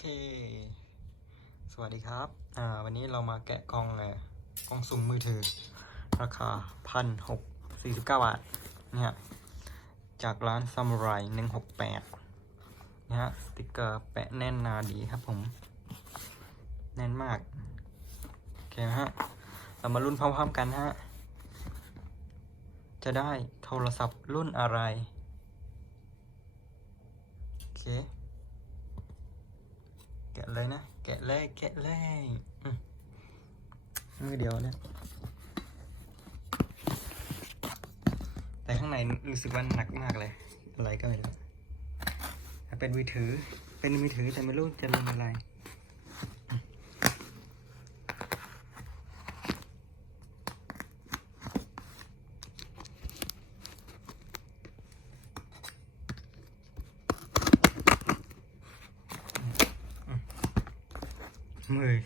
เค สวัสดีครับ อ่า วันนี้เรามาแกะกล่องเอ่อกล่องสุ่มมือถือ ราคาพันหกสี่สิบเก้าบาทเนี่ยจากร้านซามูไรหนึ่งหกแปดนะฮะ สติกเกอร์แปะแน่นนาดีครับผม แน่นมาก โอเคนะฮะ เรามาลุ้นพร้อมๆกันฮะ จะได้โทรศัพท์รุ่นอะไร โอเค แกะเลยนะ แกะเลยแกะเลยอืมมือเดียวเนี่ยแต่ข้างในรู้สึกว่าหนักมากเลย อะไรก็ไม่รู้เป็นมือถือเป็นมือถือแต่ไม่รู้จะเป็นอะไร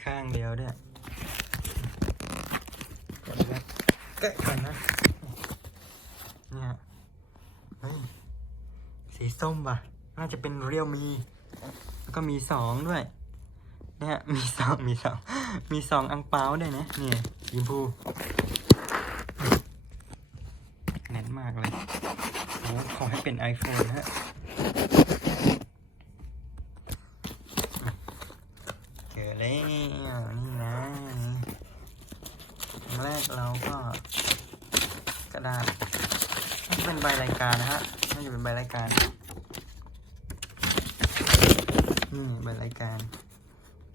ข้างเดียวเนี่ยกะเลยแกะก่อนนะ เนี่ยเฮ้ยสีส้มป่ะ น่าจะเป็นเรียวมี แล้วก็มีสองด้วย เนี่ยมีสองมีสองมีสองอังเปาด้วยนะเนี่ยสีชมพูแน่นมากเลยโอ้ขอให้เป็น iPhone ฮะ เจอแล้วนี่นะอย่างแรกเราก็กระดาษน่าจะเป็นใบราย การนะฮะน่าจะเป็นใบรายการนี่ใบรายการ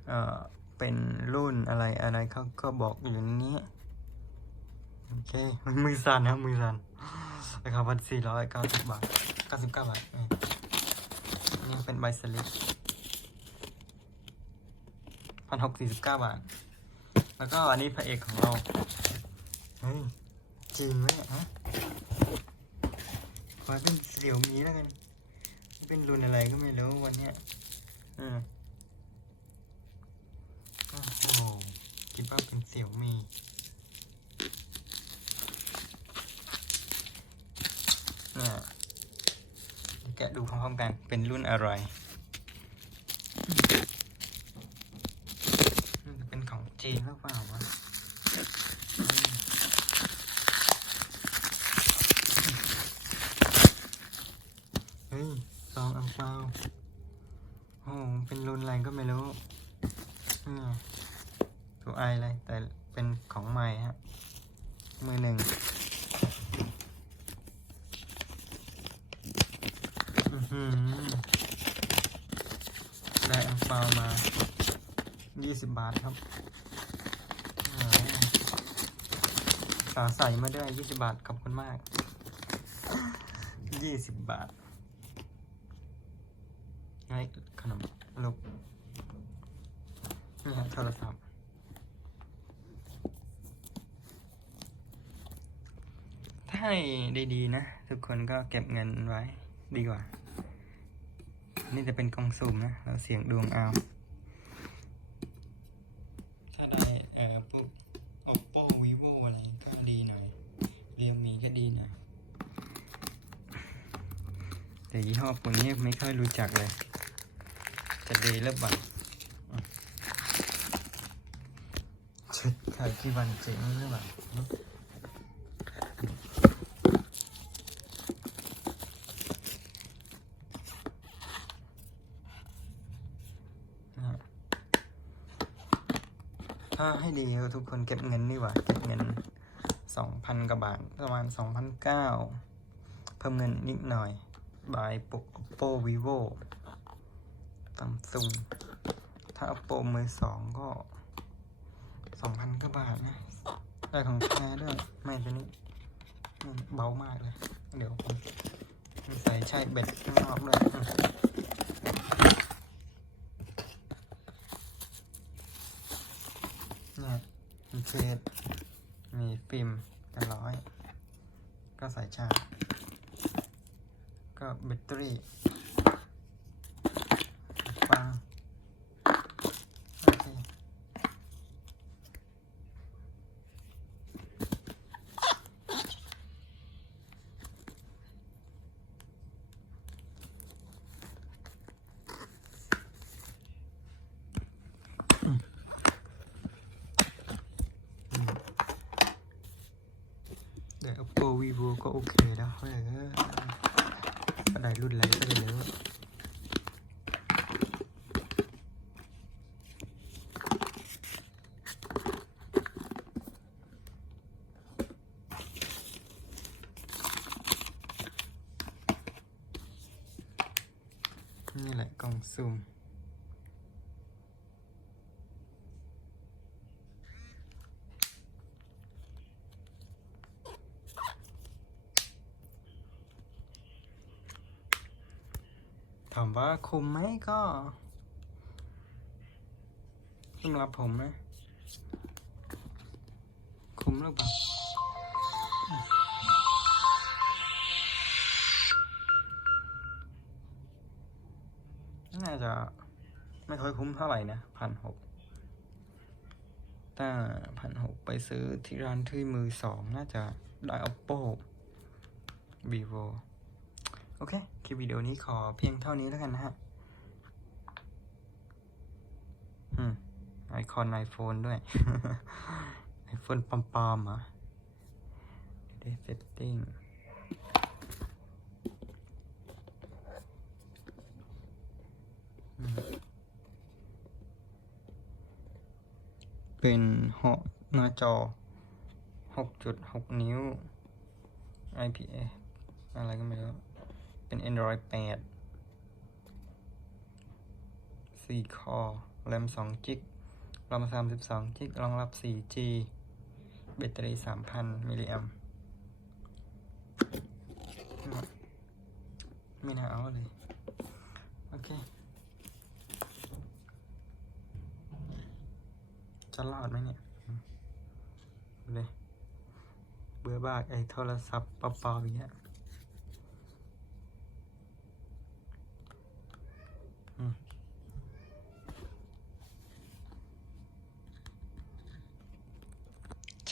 เอ่อเป็นรุ่นอะไรอะไรเขาก็บอกอยู่ในนี้โอเคมือสั่นนะมือสั่นราคาพันสี่ร้อยเก้าสิบบาทเก้าสิบเก้าบาทนี่เป็นใบสลิปพันหกสี่สิบเก้าบาท แล้วก็อันนี้พระเอกของเรา เฮ้ย จริงไหมเนี่ยฮะ อให้เป็นเสี่ยวมีแล้วกัน เป็นรุ่นอะไรก็ไม่รู้วันเนี้ยอืมโอ้โหคิดว่าเป็นเสี่ยวมีเนี่ยแกะดูพร้อมๆกันเป็นรุ่นอะไรมันจะเป็นของจีนหรือเปล่าวะอืมเฮ้ยซองอังเปาโอ้โหเป็นรุ่นอะไรก็ไม่รู้นี่ ตัวไออะไรแต่เป็นของใหม่ฮะ มือหนึ่งอื้ออได้อังเปามายี่สิบบาทครับโอ้โหสาใส่มาด้วยยี่สิบบาท ขอบคุณมากยี่สิบบาทให้ขนมลูกนี่ฮะโทรศัพท์ ถ้า ให้ดีๆนะ ทุกคนก็เก็บเงินไว้ดีกว่า นี่จะเป็นกล่องสุ่มนะ เราเสียงดวงเอา ถ้าได้เอ่อพวก oppo vivo อะไรก็ดีหน่อยเรียมีก็ดีหน่อยแต่ยี่ห้อพวกนี้ไม่ค่อยรู้จักเลย จะดีหรือเปล่าชุดขายกี่วันเจ๋งหรือเปล่าอืมนะฮะ ถ้าให้ดีก็ทุกคนเก็บเงินดีกว่า เก็บเงินสองพันกว่าบาท ประมาณสองพันเก้าเพิ่มเงินนิดหน่อยบายปก oppo vivo ซัมซุงถ้า oppo มือสองก็สองพันกว่าบาทนะ ได้ของแท้ด้วย ไม่ตัวนี้เบามากเลย เดี๋ยวผมใส่ใช่เบ็ดข้างนอกด้วยอืม นี่ยมีเคสมีฟิล์มกันร้อย ก็สายชาร์จก็แบตเตอรี่ฟัง โอเค อ ก็โอเคแล้วเฮ้ยก็ได้รุ่นไรก็ได้แล้วนี่แหละกล่องซูม ถามว่าคุ้มไหมก็สำหรับผมนะ คุ้มหรือเปล่าน่าจะไม่ค่อยคุ้มเท่าไหร่นะพันหกถ้าพันหกไปซื้อที่ร้านที่มือสองน่าจะได้ oppo vivo โอเค คลิปวิดีโอนี้ขอเพียงเท่านี้แล้วกันนะฮะ อืม ไอคอนไอโฟนด้วย ไอโฟนปลอมๆเหรอเดเซตติ้งเป็นหอหน้าจอ 6.6 นิ้ว IPS อะไรก็ไม่รู้ เป็น Android 8 4คอแรม2จิกรอม32จิกรองรับ 4G แบตเตอรี่ 3,000 มิลลิแอมป์ไม่น่าเอาเลย โอเค จะรอดไหมเนี่ยเลยเบื่อบ้ากไอ้โทรศัพท์เปล่าๆอย่างเงี้ย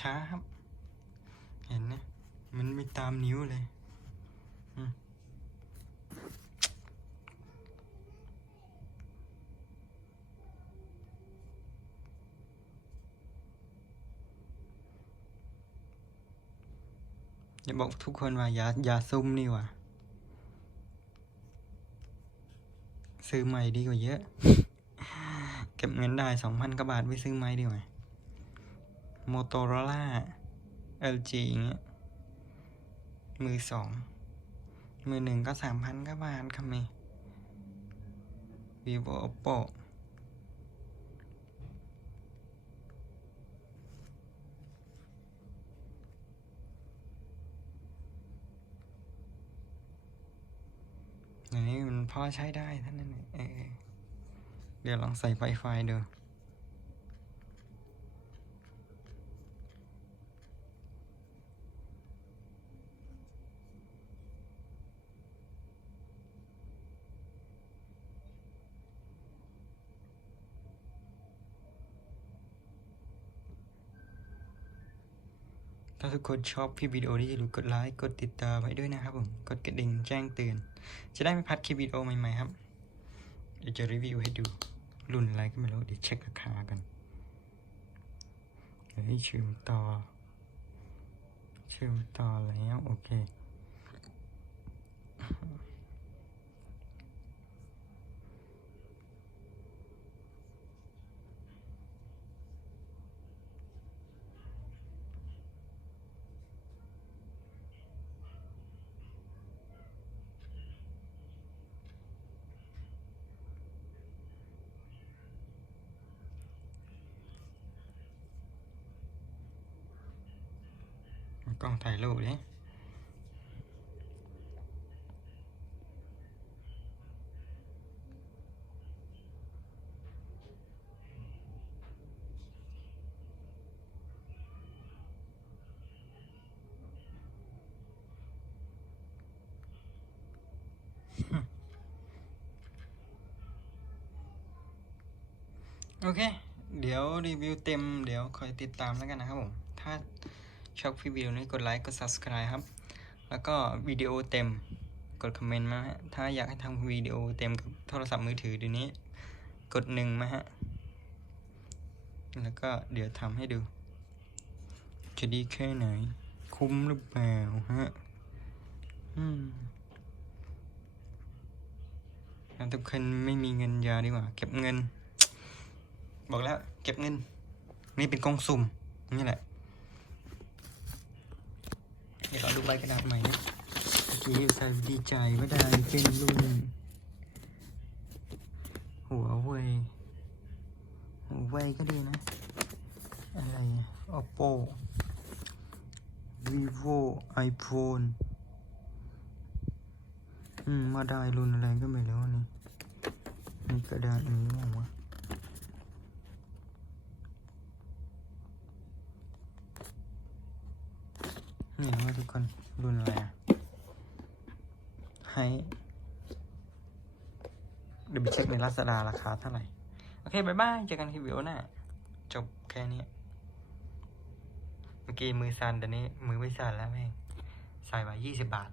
ช้าครับ เห็นนะมันไม่ตามนิ้วเลยอืมอย่าบอกทุกคนว่าอย่าอย่าซุ่มนี่ว่ะซื้อใหม่ดีกว่าเยอะ เก็บเงินได้สองพันกว่าบาทไปซื้อไม้ดีกว่า โมโตโรล่า LG อย่างเงี้ย มือสอง มือหนึ่งก็สามพันกว่าบาทครับมี vivo oppo อันนี้มันพอใช้ได้ท่านั้นเองเเดี๋ยวลองใส่ไฟไฟดูาทุกคนชอบคลิปวิดีโอนี้อย่าลืมกดไลค์กดติดตามให้ด้วยนะครับผม กดกระดิ่งแจ้งเตือน จะได้ไม่พลาดคลิปวิดีโอใหม่ๆครับ เดี๋ยวจะรีวิวให้ดู รุ่นอะไรก็ไม่รู้ เดี๋ยวเช็คราคากันเฮ้ยชื่อมต่อชื่อมต่อแล้ว โอเค กล้องถ่ายรูปดิโอเค เดี๋ยวรีวิวเต็ม เดี๋ยวคอยติดตามแล้วกันนะครับผม ถ้า ชอบคลิปวิดีโอนี้กดไลค์กด subscribe ครับ แล้วก็วิดีโอเต็มกดคอมเมนต์มาฮะถ้าอยากให้ทำวิดีโอเต็มกับโทรศัพท์มือถือเดี๋ยวนี้ กดหนึ่งมาฮะ แล้วก็เดี๋ยวทำให้ดู จะดีแค่ไหน คุ้มหรือเปล่าฮะอืมทุกคนไม่มีเงินยาดีกว่า เก็บเงิน บอกแล้ว เก็บเงิน นี่เป็นกล่องสุ่มนี่แหละ เดี๋ยวเราดูใบกระดาษใหม่นะเมื่อกี้ใส่ดีใจว่าได้เป็นรุ่น หัวเว่ยหัวเว่ยก็ดีนะ อะไร oppo vivo iphone อืม มาได้รุ่นอะไรก็ไม่รู้นี่นี่กระดาษนี้ว่าวะ นี่ว่าทุกคนรุ่นอะไรอะให้เดี๋ยวไปเช็คในลาซาด้าราคาเท่าไหร่ โอเคบายบายเจอกันคลิปวิดีโอหน้า จบแค่นี้ เมื่อกี้มือสั่นแต่นี้ มือไม่สั่นแล้วแม่งใส่ไว้ยี่สิบบาท